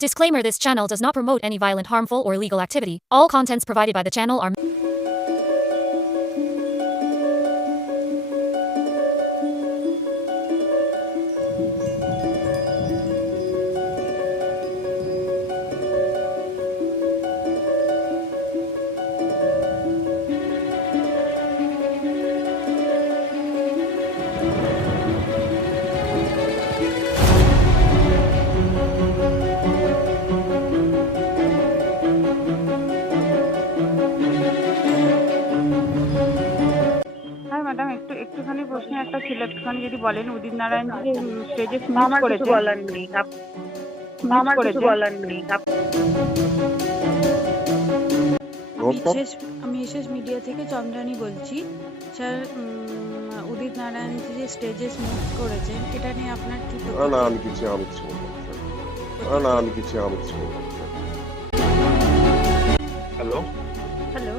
Disclaimer This channel does not promote any violent, harmful, or illegal activity. All contents provided by the channel are. Madam একটু একটুখানি প্রশ্ন একটা ছিল একটুখানি যদি বলেন উদিত নারায়ণ যে স্টেজে কিছু করেছে বলার নেই আমার কিছু বলার নেই আমি। এসএস মিডিয়া থেকে চন্দ্রানী বলছি। স্যার উম, উদিত নারায়ণ যে স্টেজে স্মোক করেছেন এটা নিয়ে আপনার কি না আমি কিছু আমি কিছু না, আমি কিছু আমি কিছু। হ্যালো। হ্যালো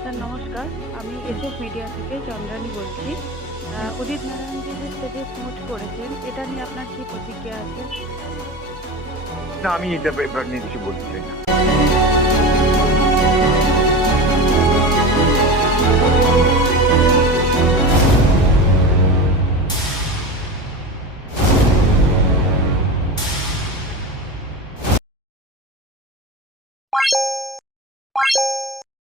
স্যার নমস্কার। আমি এসএফ মিডিয়া থেকে চন্দ্রানী বলছি। উদিত নারায়ণ যে স্টেজে স্মুট করেছেন এটা নিয়ে আপনার কি প্রতিক্রিয়া আছে? না আমি এটা ব্যাপার নিয়ে কিছু বলতে চাই না। you あ!